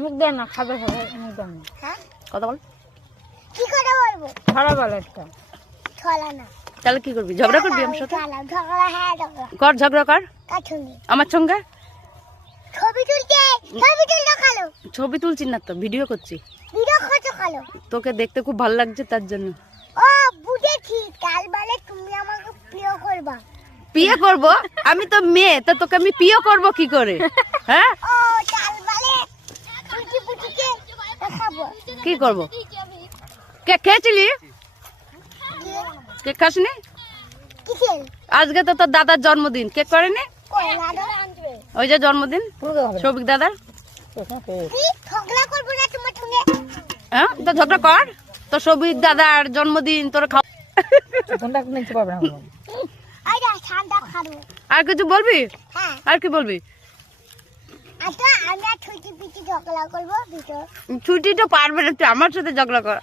মুখ দেন না, খাবে খাবে, মুখ দেন না। হ্যাঁ কথা বল। কি করে বলবো? ছড়া বল একটা। ছলা না। তাহলে কি করবি? ঝগড়া করবি আমার সাথে? ঝগড়া, হ্যাঁ ঝগড়া। কর, ঝগড়া কর কাছুনি। আমার সঙ্গে। ছবি তুলতে খালো। ছবি তুলছি না তো, ভিডিও করছি। ভিডিও করতে খালো। তোকে দেখতে খুব ভালো লাগছে তার জন্য। ও বুঝেছি, কাল বলে তুমি আমাকে প্রিয় করবা। বিয়ে করব? আমি তো মেয়ে, তো তোকে আমি বিয়ে করব কি করে? হ্যাঁ ও কাল বলে পুটি পুটিকে দেখাবো। কি করব? কে খেয়েছিলি? কেক খাসনি? কিসের? আজকে তো তোর দাদার জন্মদিন, কেক করেনি? কই লাডু আনবে? ওই যে জন্মদিন সৌভিক দাদার। কি ঝগড়া করব না তোমার সঙ্গে? হ্যাঁ তো ঝগড়া কর, তো সৌভিক দাদার জন্মদিন তোর খাও। তোমরা নিতে পারবে না। আরে ঠান্ডা খাবো। আর কিছু বলবি? হ্যাঁ আর কি বলবি? আচ্ছা আমরা ছুটি পিটি ঝগড়া করবো ভিতর। ছুটি তো পারবে না, তুই আমার সাথে ঝগড়া কর।